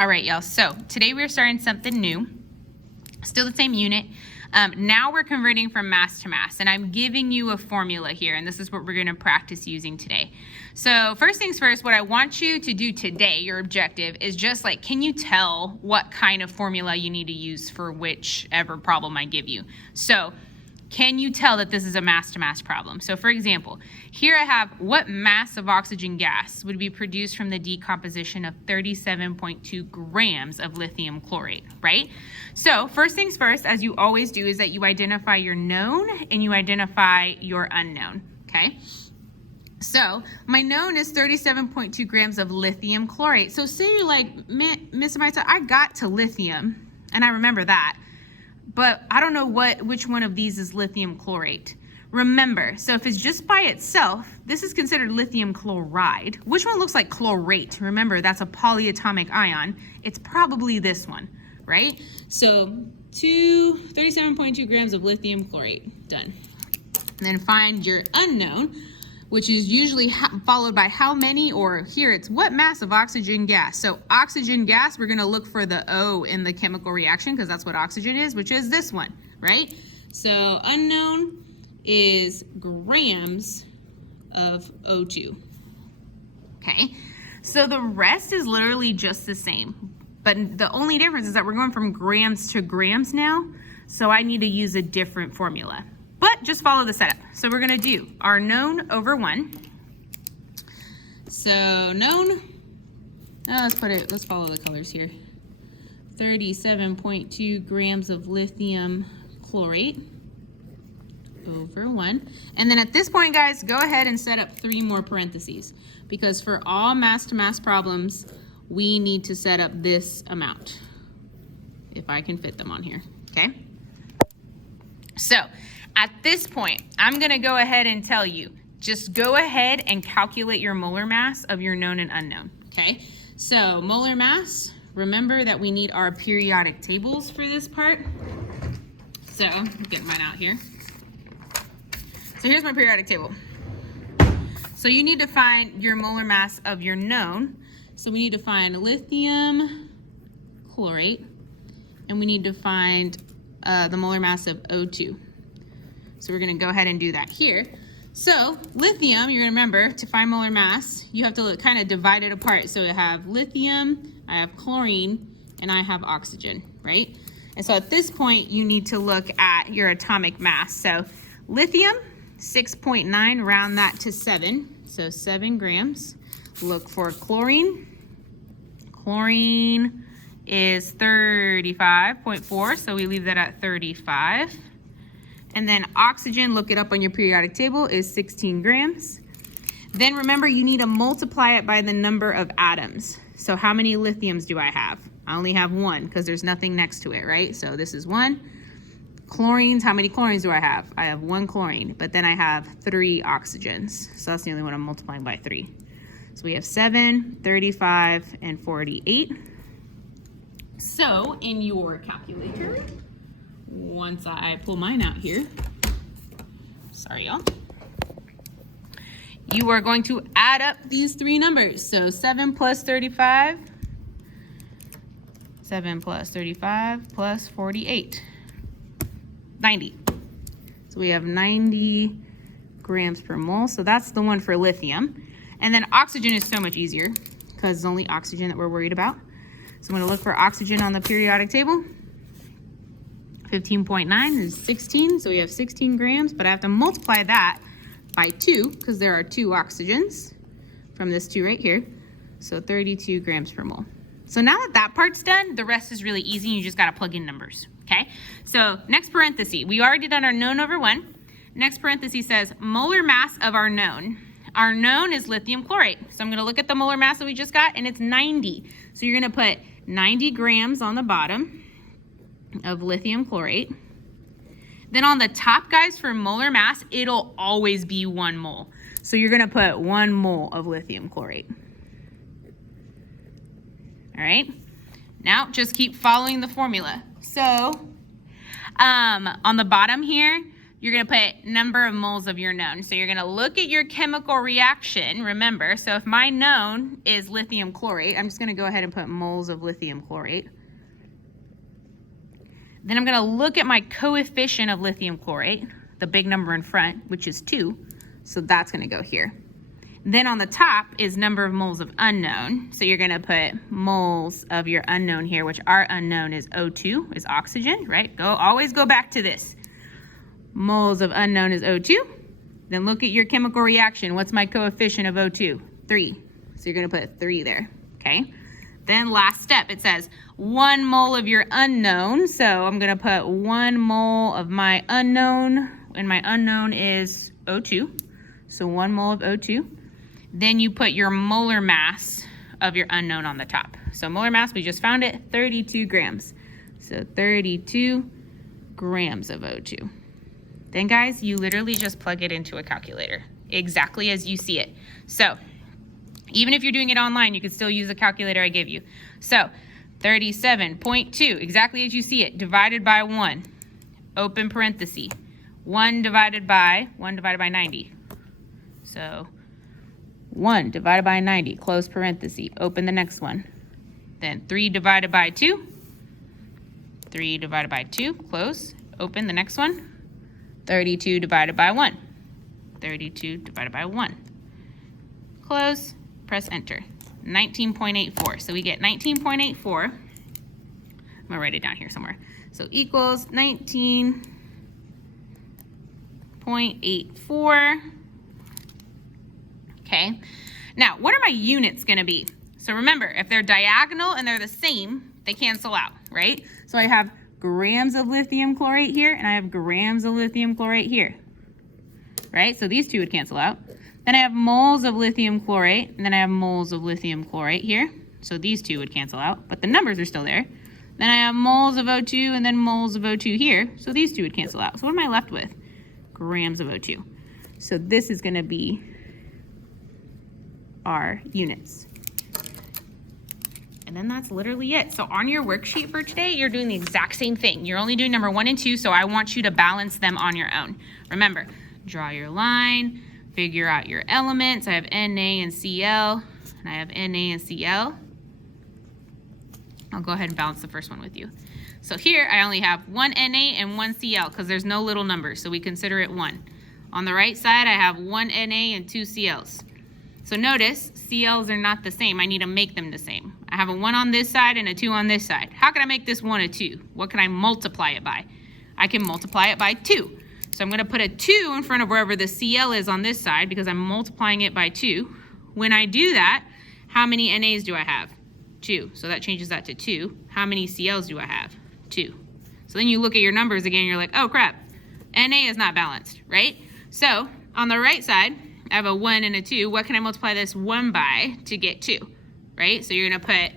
All right, y'all. So today we're starting something new. Still the same unit. Now we're converting from mass to mass, and I'm giving you a formula here, and this is what we're going to practice using today. So first things first, what I want you to do today, your objective, is just like, can you tell what kind of formula you need to use for whichever problem I give you? So can you tell that this is a mass-to-mass problem? So for example, here I have what mass of oxygen gas would be produced from the decomposition of 37.2 grams of lithium chlorate, right? So first things first, as you always do, is that you identify your known and you identify your unknown, okay? So my known is 37.2 grams of lithium chlorate. So say you're like, Miss Amita, I got to lithium, and I remember that, but I don't know which one of these is lithium chlorate. Remember, so if it's just by itself, this is considered lithium chloride. Which one looks like chlorate? Remember, that's a polyatomic ion. It's probably this one, right? So 37.2 grams of lithium chlorate, done. And then find your unknown, which is usually followed by how many, or here it's what mass of oxygen gas. So oxygen gas, we're gonna look for the O in the chemical reaction because that's what oxygen is, which is this one, right? So unknown is grams of O2, okay? So the rest is literally just the same, but the only difference is that we're going from grams to grams now, so I need to use a different formula. But just follow the setup. So we're gonna do our known over 1. So known, let's follow the colors here. 37.2 grams of lithium chlorate over 1. And then at this point, guys, go ahead and set up 3 more parentheses, because for all mass-to-mass problems, we need to set up this amount, if I can fit them on here, okay? So at this point, I'm gonna go ahead and tell you, just go ahead and calculate your molar mass of your known and unknown, okay? So molar mass, remember that we need our periodic tables for this part. So I'm getting mine out here. So here's my periodic table. So you need to find your molar mass of your known. So we need to find lithium chlorate, and we need to find the molar mass of O2. So we're gonna go ahead and do that here. So lithium, you're gonna remember, to find molar mass, you have to kind of divide it apart. So I have lithium, I have chlorine, and I have oxygen, right? And so at this point, you need to look at your atomic mass. So lithium, 6.9, round that to 7. So 7 grams. Look for chlorine. Chlorine is 35.4, so we leave that at 35. And then oxygen, look it up on your periodic table, is 16 grams. Then remember, you need to multiply it by the number of atoms. So how many lithiums do I have? I only have 1 because there's nothing next to it, right? So this is 1. Chlorines, how many chlorines do I have? I have 1 chlorine, but then I have 3 oxygens. So that's the only one I'm multiplying by 3. So we have 7, 35, and 48. So in your calculator, once I pull mine out here, sorry y'all, you are going to add up these 3 numbers. So 7 plus 35, 7 plus 35 plus 48, 90. So we have 90 grams per mole. So that's the one for lithium. And then oxygen is so much easier because it's only oxygen that we're worried about. So I'm gonna look for oxygen on the periodic table. 15.9 is 16, so we have 16 grams, but I have to multiply that by 2 because there are 2 oxygens from this 2 right here. So 32 grams per mole. So now that that part's done, the rest is really easy. You just gotta plug in numbers, okay? So next parenthesis, we already done our known over 1. Next parenthesis says molar mass of our known. Our known is lithium chlorate. So I'm gonna look at the molar mass that we just got, and it's 90. So you're gonna put 90 grams on the bottom of lithium chlorate. Then on the top, guys, for molar mass, it'll always be 1 mole. So you're gonna put 1 mole of lithium chlorate. All right, now just keep following the formula. So on the bottom here, you're going to put number of moles of your known. So you're going to look at your chemical reaction, remember. So if my known is lithium chlorate, I'm just going to go ahead and put moles of lithium chlorate. Then I'm going to look at my coefficient of lithium chlorate, the big number in front, which is 2. So that's going to go here. Then on the top is number of moles of unknown. So you're going to put moles of your unknown here, which our unknown is O2, is oxygen, right? Always go back to this. Moles of unknown is O2. Then look at your chemical reaction. What's my coefficient of O2? 3. So you're going to put 3 there, okay? Then last step, it says 1 mole of your unknown. So I'm going to put 1 mole of my unknown, and my unknown is O2. So 1 mole of O2. Then you put your molar mass of your unknown on the top. So molar mass, we just found it, 32 grams. So 32 grams of O2. Then guys, you literally just plug it into a calculator, exactly as you see it. So even if you're doing it online, you can still use the calculator I give you. So 37.2, exactly as you see it, divided by 1, open parenthesis. 1 divided by 90. So 1 divided by 90, close parenthesis, open the next one. Then 3 divided by 2, 3 divided by 2, close, open the next one. 32 divided by 1, 32 divided by 1, close, press enter. 19.84, so we get 19.84. I'm gonna write it down here somewhere. So equals 19.84. Okay, now what are my units gonna be? So remember, if they're diagonal and they're the same, they cancel out, right? So I have grams of lithium chlorate here, and I have grams of lithium chlorate here, right? So these two would cancel out. Then I have moles of lithium chlorate, and then I have moles of lithium chlorate here. So these two would cancel out, but the numbers are still there. Then I have moles of O2 and then moles of O2 here. So these two would cancel out. So what am I left with? Grams of O2. So this is gonna be our units. And then that's literally it. So on your worksheet for today, you're doing the exact same thing. You're only doing number 1 and 2, so I want you to balance them on your own. Remember, draw your line, figure out your elements. I have Na and Cl, and I have Na and Cl. I'll go ahead and balance the first one with you. So here I only have 1 Na and 1 Cl because there's no little numbers, so we consider it 1. On the right side, I have 1 Na and 2 Cls. So notice, Cls are not the same. I need to make them the same. I have a 1 on this side and a 2 on this side. How can I make this 1 a 2? What can I multiply it by? I can multiply it by 2. So I'm going to put a 2 in front of wherever the Cl is on this side because I'm multiplying it by 2. When I do that, how many NAs do I have? 2. So that changes that to 2. How many Cls do I have? 2. So then you look at your numbers again, you're like, oh crap, Na is not balanced, right? So on the right side, I have a 1 and a 2. What can I multiply this 1 by to get 2, right? So you're going to put,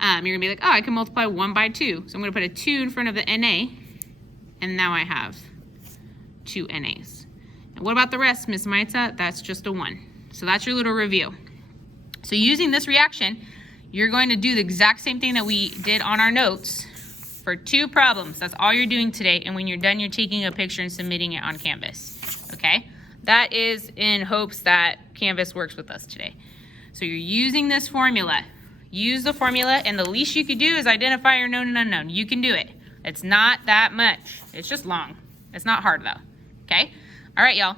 you're going to be like, oh, I can multiply 1 by 2. So I'm going to put a 2 in front of the Na, and now I have 2 NAs. And what about the rest, Miss Maitza? That's just a 1. So that's your little review. So using this reaction, you're going to do the exact same thing that we did on our notes for 2 problems. That's all you're doing today. And when you're done, you're taking a picture and submitting it on Canvas, okay? That is in hopes that Canvas works with us today. So you're using this formula. Use the formula, and the least you could do is identify your known and unknown. You can do it. It's not that much. It's just long. It's not hard though, okay? All right, y'all.